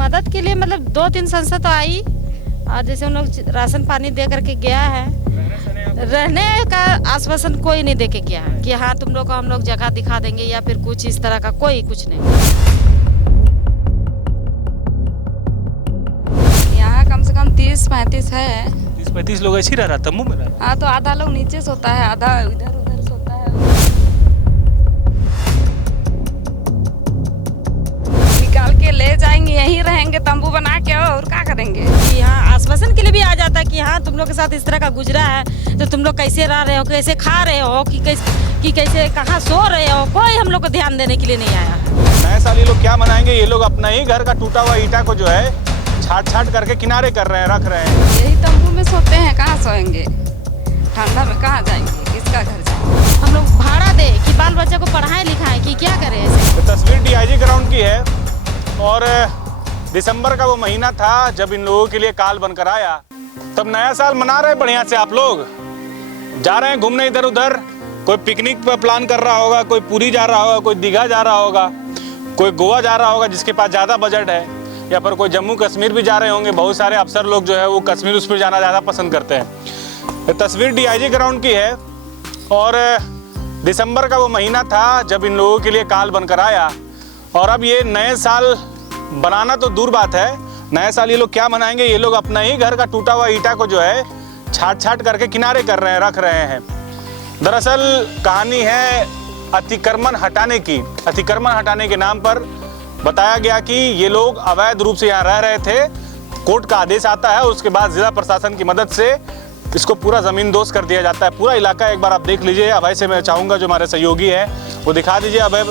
मदद के लिए मतलब 2-3 संस्था तो आई और जैसे उन लोग राशन पानी दे करके गया है। रहने का आश्वासन कोई नहीं दे के गया है कि हाँ तुम लोग को हम लोग जगह दिखा देंगे या फिर कुछ इस तरह का कोई कुछ नहीं। यहाँ कम से कम 30-35 है। 30-35 लोग ऐसे ही रह रहा तम्बू में रह। हाँ तो आधा लोग नीचे सोता है, आधा इधर उधर सोता है। निकाल के ले जाएंगे, यहीं रहेंगे तंबू बना के और क्या करेंगे। कि हाँ आश्वासन के लिए भी आ जाता है कि हाँ तुम लोग के साथ इस तरह का गुजरा है तो तुम लोग कैसे रह रहे हो, कैसे खा रहे हो, कि कैसे कहाँ सो रहे हो, कोई हम लोग को ध्यान देने के लिए नहीं आया है। नए साल ये लोग क्या मनाएंगे? ये लोग अपना ही घर का टूटा हुआ ईंटा को जो है छाट करके किनारे कर रहे हैं, रख रहे हैं। यही तंबू में सोते हैं, कहाँ सोएंगे? ठंडा में कहाँ जाएंगे, किसका घर जाएंगे? हम लोग भाड़ा दे कि बाल बच्चे को पढ़ाएं लिखाएं कि क्या करें ऐसे। तो तस्वीर डीआईजी ग्राउंड की है और दिसंबर का वो महीना था जब इन लोगों के लिए काल बनकर आया। तब नया साल मना रहे बढ़िया से, आप लोग जा रहे हैं घूमने इधर उधर। कोई पिकनिक पर प्लान कर रहा होगा, कोई पुरी जा रहा होगा, कोई दीघा जा रहा होगा, कोई गोवा जा रहा होगा जिसके पास ज़्यादा बजट है, या फिर कोई जम्मू कश्मीर भी जा रहे होंगे। बहुत सारे अफसर लोग जो है वो कश्मीर उसमें जाना ज़्यादा पसंद करते हैं। तस्वीर डीआईजी ग्राउंड की है और दिसंबर का वो महीना था जब इन लोगों के लिए काल बनकर आया। और अब ये नए साल बनाना तो दूर बात है, नए साल ये लोग क्या मनाएंगे? ये लोग अपना ही घर का टूटा हुआ ईंटा को जो है छाट करके किनारे कर रहे हैं, रख रहे हैं। दरअसल कहानी है अतिक्रमण हटाने की। अतिक्रमण हटाने के नाम पर बताया गया कि ये लोग अवैध रूप से यहाँ रह रहे थे। कोर्ट का आदेश आता है, उसके बाद जिला प्रशासन की मदद से इसको पूरा ज़मीन दोस्त कर दिया जाता है। पूरा इलाका एक बार आप देख लीजिए। अभय से मैं चाहूँगा जो हमारे सहयोगी है वो दिखा दीजिए अभय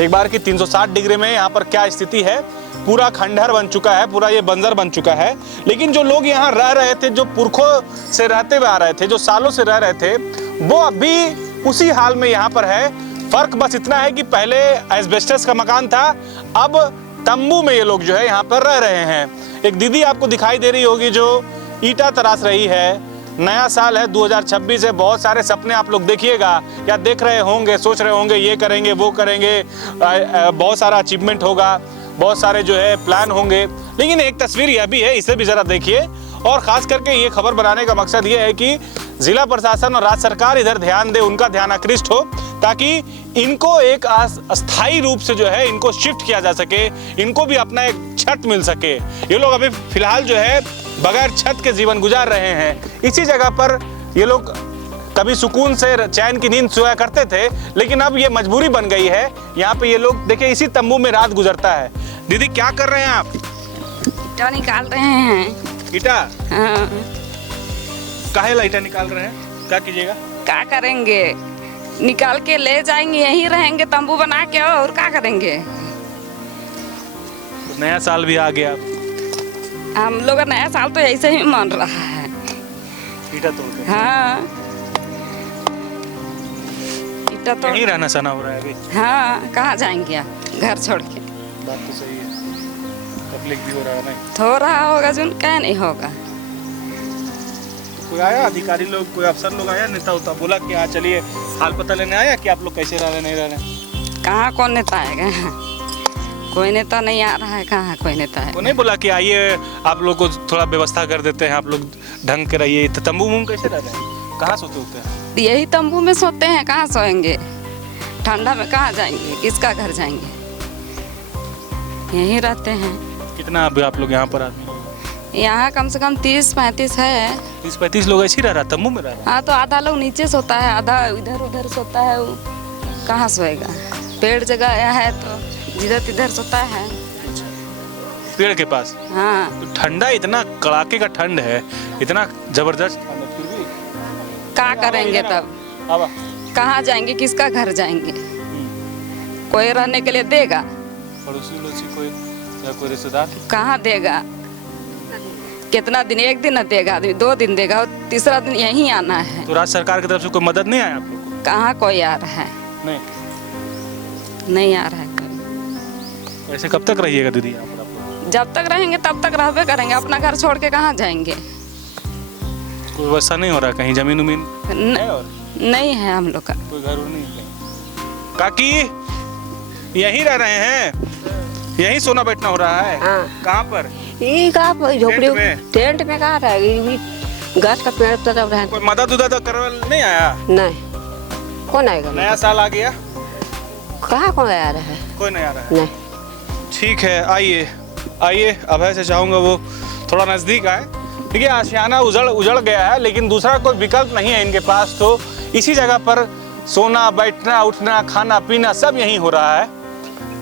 एक बार की 360 डिग्री में यहाँ पर क्या स्थिति है। पूरा खंडहर बन चुका है, पूरा ये बंजर बन चुका है। लेकिन जो लोग यहाँ रह रहे थे, जो पुरखों से रहते हुए आ रहे थे, जो सालों से रह रहे थे, वो अभी उसी हाल में यहाँ पर है। फर्क बस इतना है कि पहले एस्बेस्टस का मकान था, अब तंबू में ये लोग जो है यहाँ पर रह रहे हैं। एक दीदी आपको दिखाई दे रही होगी जो ईंटा तराश रही है। नया साल है, 2026 है, बहुत सारे सपने आप लोग देखिएगा या देख रहे होंगे, सोच रहे होंगे ये करेंगे वो करेंगे, बहुत सारा अचीवमेंट होगा, बहुत सारे जो है प्लान होंगे। लेकिन एक तस्वीर यह भी है, इसे भी ज़रा देखिए। और ख़ास करके ये खबर बनाने का मकसद ये है कि जिला प्रशासन और राज्य सरकार इधर ध्यान दे, उनका ध्यान आकृष्ट हो, ताकि इनको एक अस्थायी रूप से जो है इनको शिफ्ट किया जा सके, इनको भी अपना एक छत मिल सके। ये लोग अभी फिलहाल जो है बगैर छत के जीवन गुजार रहे हैं। इसी जगह पर ये लोग कभी सुकून से चैन की नींद सोया करते थे, लेकिन अब ये मजबूरी बन गई है। यहाँ पे ये लोग देखिए इसी तंबू में रात गुजरता है। दीदी क्या कर रहे हैं आप? ईटा निकाल रहे हैं। ईटा? हाँ। काहे ला ईटा निकाल रहे हैं? क्या कीजिएगा? क्या करेंगे? निकाल के ले जाएंगे, यहीं रहेंगे तंबू बना के और क्या करेंगे। तो नया साल भी आ गया, हम लोग का नया साल तो ऐसे ही मन रहा है। ईटा तोड़ के। हाँ ईटा तो यहीं रहना सहना हो रहा है अभी। हाँ, कहाँ जाएंगे आप घर छोड़ के? बात तो सही है, तकलीफ भी हो रहा है। नहीं हो रहा होगा जो, क्या नहीं होगा। कोई आया अधिकारी लोग, कोई अफसर लोग आया, नेता उता बोला कि हाँ चलिए हाल पता लेने आया कि आप लोग कैसे रह रहे नहीं रह रहे? कहाँ कौन नेता आएगा? कोई नेता नहीं आ रहा है। कहाँ कोई नेता है? वो नहीं बोला कि आइए आप लोग को थोड़ा व्यवस्था कर देते हैं, आप लोग ढंग के रहिए। तो तंबू वंबू कैसे रह रहे हैं? कहाँ सोते होते हैं? यही तंबू में सोते हैं, कहाँ सोएंगे? ठंडा में कहाँ जाएंगे, किसका घर जाएंगे? यहीं रहते हैं। कितना अभी आप लोग यहाँ पर आदमी? यहाँ कम से कम 30-35 है। 30-35 लोग ऐसे ही रह रहा तंबू में रह रहा? हाँ तो आधा लोग नीचे सोता है, आधा इधर उधर सोता है। वो कहाँ सोएगा? पेड़ जगह है तो जिधर तिधर सोता है। पेड़ के पास? हाँ। तो ठंडा, इतना कड़ाके का ठंड है, इतना जबरदस्त, फिर भी क्या करेंगे तब? अब कहाँ जाएंगे, किसका घर जाएंगे? कोई रहने के लिए देगा? पड़ोसी वड़ोसी कोई या कोई रिश्तेदार? कहाँ देगा? कितना दिन? एक दिन न देगा आदमी, 2 दिन देगा और तीसरा दिन यहीं आना है। तो राज्य सरकार की तरफ से कोई मदद नहीं आया आप लोग को? कहाँ कोई आ रहा है? नहीं आ रहा है कोई। ऐसे कब तक रहिएगा दीदी यहाँ पर आप लोग? जब तक रहेंगे तब तक रहबे करेंगे। अपना घर छोड़ के कहाँ जाएंगे? कोई व्यवस्था नहीं हो रहा कहीं? जमीन उमीन है? और नहीं है हम लोग का कोई घर नहीं है कहीं? काकी यहीं रह रहे हैं? यहीं सोना बैठना हो रहा है? हाँ। कहाँ पर? ये कहाँ झोपड़ी में? टेंट में कहाँ रहेगी, घास का पेड़ तरफ रहे। कोई मदद उदद करवल नहीं आया? नहीं, कौन आएगा? नया साल आ गया, कहाँ कौन आ रहा है? कोई नहीं आ रहा है। नहीं। ठीक है, आइए आइए, अभय से चाहूँगा वो थोड़ा नज़दीक आए। देखिए आशियाना उजड़ गया है, लेकिन दूसरा कोई विकल्प नहीं है इनके पास, तो इसी जगह पर सोना, बैठना, उठना, खाना पीना सब यहीं हो रहा है।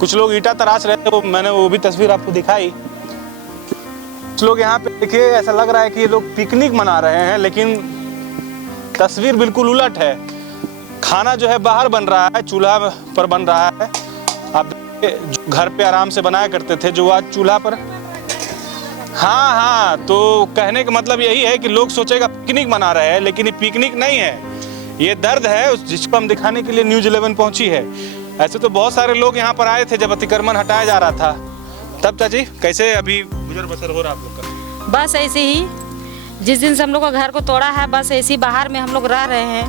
कुछ लोग ईंटा तराश रहे थे, मैंने वो भी तस्वीर आपको दिखाई। कुछ लोग यहाँ पे देखिए, ऐसा लग रहा है कि ये लोग पिकनिक मना रहे हैं, लेकिन तस्वीर बिल्कुल उलट है। खाना जो है बाहर बन रहा है, चूल्हा पर बन रहा है। आप जो घर पे आराम से बनाया करते थे, जो आज चूल्हा पर। हाँ, तो कहने का मतलब यही है कि लोग सोचेगा पिकनिक मना रहे हैं, लेकिन ये पिकनिक नहीं है, ये दर्द है जिसको हम दिखाने के लिए न्यूज़ 11 पहुंची है। ऐसे तो बहुत सारे लोग यहाँ पर आए थे जब अतिक्रमण हटाया जा रहा था। तब चाची कैसे अभी गुजर बसर हो रहा आप लोग का? बस ऐसे ही, जिस दिन से हम लोग का घर को तोड़ा है, बस ऐसे ही बाहर में हम लोग रह रहे हैं,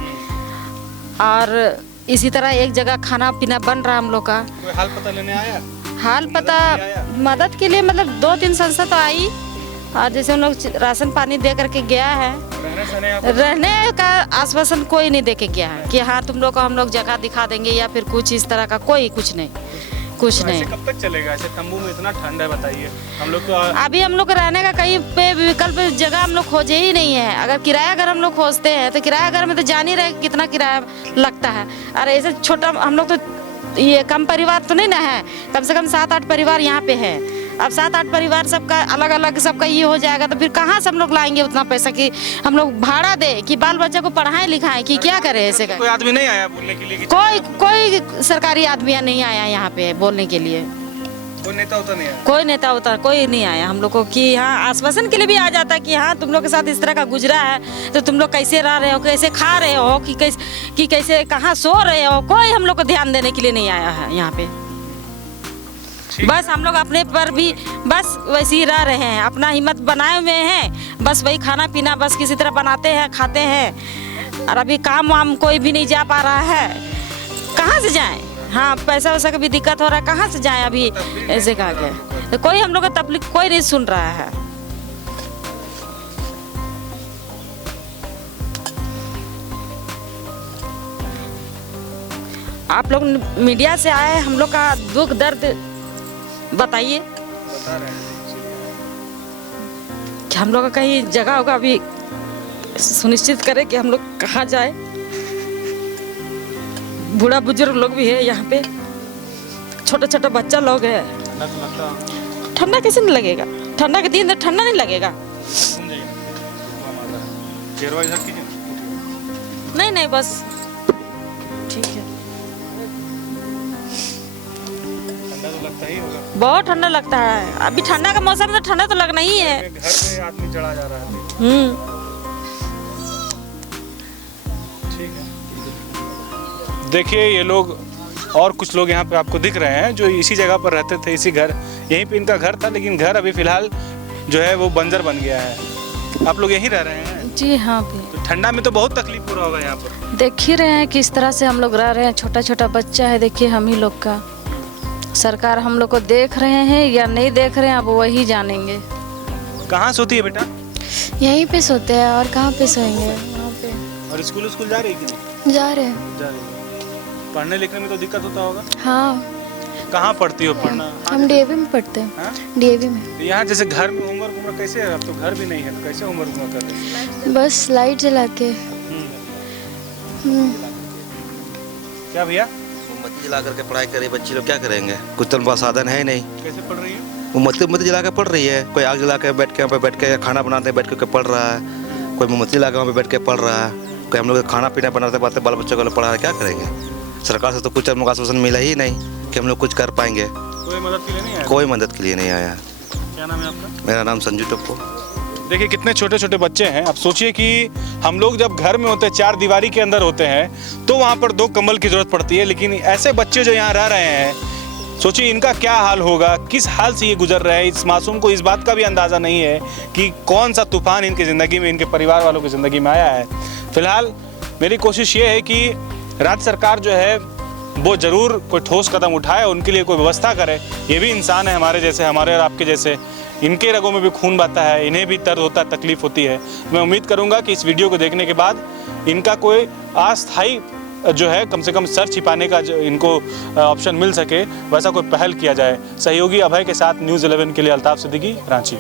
और इसी तरह एक जगह खाना पीना बन रहा है हम लोग का। कोई हाल पता लेने आया? हाल पता मदद के लिए मतलब 2-3 संस्था तो आई, और जैसे उन लोग राशन पानी दे करके गया है। रहने का आश्वासन कोई नहीं दे के गया है कि हाँ तुम लोग को हम लोग जगह दिखा देंगे या फिर कुछ इस तरह का, कोई कुछ नहीं। तो ऐसे कब तक चलेगा? ऐसे तंबू में इतना ठंड है, बताइए। हम लोग को अभी हम लोग रहने का कहीं पे विकल्प जगह हम लोग खोजे ही नहीं है। अगर किराया घर हम लोग खोजते हैं तो किराया घर में तो जान ही रहे कितना किराया लगता है। अरे ऐसे छोटा हम लोग तो ये कम परिवार तो नहीं ना है, कम से कम 7-8 परिवार यहाँ पे है। अब 7-8 परिवार सबका अलग अलग सबका ये हो जाएगा, तो फिर कहाँ से हम लोग लाएंगे उतना पैसा कि हम लोग भाड़ा दे कि बाल बच्चा को पढ़ाएं लिखाएं कि क्या करें? ऐसे कोई आदमी नहीं आया बोलने के लिए कि कोई सरकारी आदमी नहीं आया यहाँ पे बोलने के लिए। कोई नेता होता नहीं आया? कोई नेता होता कोई नहीं आया हम लोग को कि हाँ आश्वासन के लिए भी आ जाता कि हाँ तुम लोग के साथ इस तरह का गुजरा है, तो तुम लोग कैसे रह रहे हो, कैसे खा रहे हो, कि कैसे कहाँ सो रहे हो। कोई हम लोग को ध्यान देने के लिए नहीं आया है यहाँ पे। बस हम लोग अपने पर भी बस वैसे ही रह रहे हैं, अपना हिम्मत बनाए हुए हैं, बस वही खाना पीना बस किसी तरह बनाते हैं खाते हैं। और अभी काम वाम कोई भी नहीं जा पा रहा है, कहाँ से जाएं? हाँ पैसा वैसा का भी दिक्कत हो रहा है, कहाँ से जाएं अभी? ऐसे कहा गया तो कोई हम लोग का तकलीफ कोई नहीं सुन रहा है। आप लोग मीडिया से आए, हम लोग का दुख दर्द बताइए कि हम लोग का कहीं जगह होगा अभी सुनिश्चित करें कि हम लोग कहाँ जाए। बूढ़ा बुजुर्ग लोग भी है यहाँ पे, छोटा छोटा बच्चा लोग है। ठंडा कैसे नहीं लगेगा? ठंडा के दिन ठंडा नहीं लगेगा। नहीं बस ठीक है। लगता ही होगा, बहुत ठंडा लगता है। अभी ठंडा का मौसम में तो ठंडा तो लगना ही है। घर पे आदमी चढ़ा जा रहा है। ठीक है, देखिए ये लोग और कुछ लोग यहाँ पे आपको दिख रहे हैं जो इसी जगह पर रहते थे, इसी घर, यहीं पे इनका घर था, लेकिन घर अभी फिलहाल जो है वो बंजर बन गया है। आप लोग यहीं रह रहे हैं? जी हाँ भी। तो ठंडा में तो बहुत तकलीफ हो रहा होगा यहाँ पर। देख ही रहे हैं किस तरह से हम लोग रह रहे हैं, छोटा छोटा बच्चा है, देखिए हम ही लोग का। सरकार हम लोग को देख रहे हैं या नहीं देख रहे हैं, अब वही जानेंगे। कहाँ सोती है बेटा? यहीं पे सोते हैं, और कहाँ पे सोएंगे? वहाँ पे। और स्कूल जा रही कि नहीं? जा रहे हैं। जा रही है। पढ़ने लिखने में तो दिक्कत होता होगा? हाँ। कहाँ पढ़ती हो पढ़ना? हम डीएवी में पढ़ते हैं। डीएवी में। यहाँ जैसे घर में होमवर्क कैसे है? अब तो घर भी नहीं है, तो कैसे होमवर्क कर रहे हैं? बस लाइट जला के। क्या भैया? मोमबत्ती जला करके पढ़ाई कर रही बच्ची लोग, क्या करेंगे? कुछ तो उनका साधन है ही नहीं। कैसे पढ़ रही है? मोमबत्ती जला के पढ़ रही है। कोई आग जला के बैठ के वहाँ पे बैठ के खाना बनाते बैठ के पढ़ रहा है, कोई मोमबत्ती जला के वहाँ पे बैठ के पढ़ रहा है, कोई हम लोग खाना पीना बनाते बाते बाल बच्चों को पढ़ा रहा है। क्या करेंगे? सरकार से तो कुछ हमको आश्वासन मिला ही नहीं कि हम लोग कुछ कर पाएंगे। कोई मदद के लिए नहीं आया? कोई मदद के लिए नहीं आया। क्या नाम है आपका? मेरा नाम संजू टप्पू। देखिए कितने छोटे छोटे बच्चे हैं। अब सोचिए कि हम लोग जब घर में होते हैं, चार दीवारी के अंदर होते हैं, तो वहाँ पर 2 कंबल की जरूरत पड़ती है, लेकिन ऐसे बच्चे जो यहाँ रह रहे हैं, सोचिए इनका क्या हाल होगा, किस हाल से ये गुजर रहे हैं। इस मासूम को इस बात का भी अंदाज़ा नहीं है कि कौन सा तूफान इनकी ज़िंदगी में, इनके परिवार वालों की ज़िंदगी में आया है। फिलहाल मेरी कोशिश ये है कि राज्य सरकार जो है वो ज़रूर कोई ठोस कदम उठाए, उनके लिए कोई व्यवस्था करे। ये भी इंसान है हमारे जैसे, हमारे और आपके जैसे, इनके रगों में भी खून बहता है, इन्हें भी दर्द होता है, तकलीफ होती है। मैं उम्मीद करूंगा कि इस वीडियो को देखने के बाद इनका कोई अस्थायी जो है कम से कम सर छिपाने का जो इनको ऑप्शन मिल सके, वैसा कोई पहल किया जाए। सहयोगी अभय के साथ न्यूज़ 11 के लिए Altaf Siddiqui, Ranchi.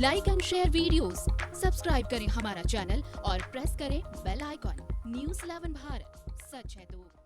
Like and share videos, subscribe करें हमारा चैनल और प्रेस करें बेल आइकॉन। न्यूज़ 11 भारत, सच है तो।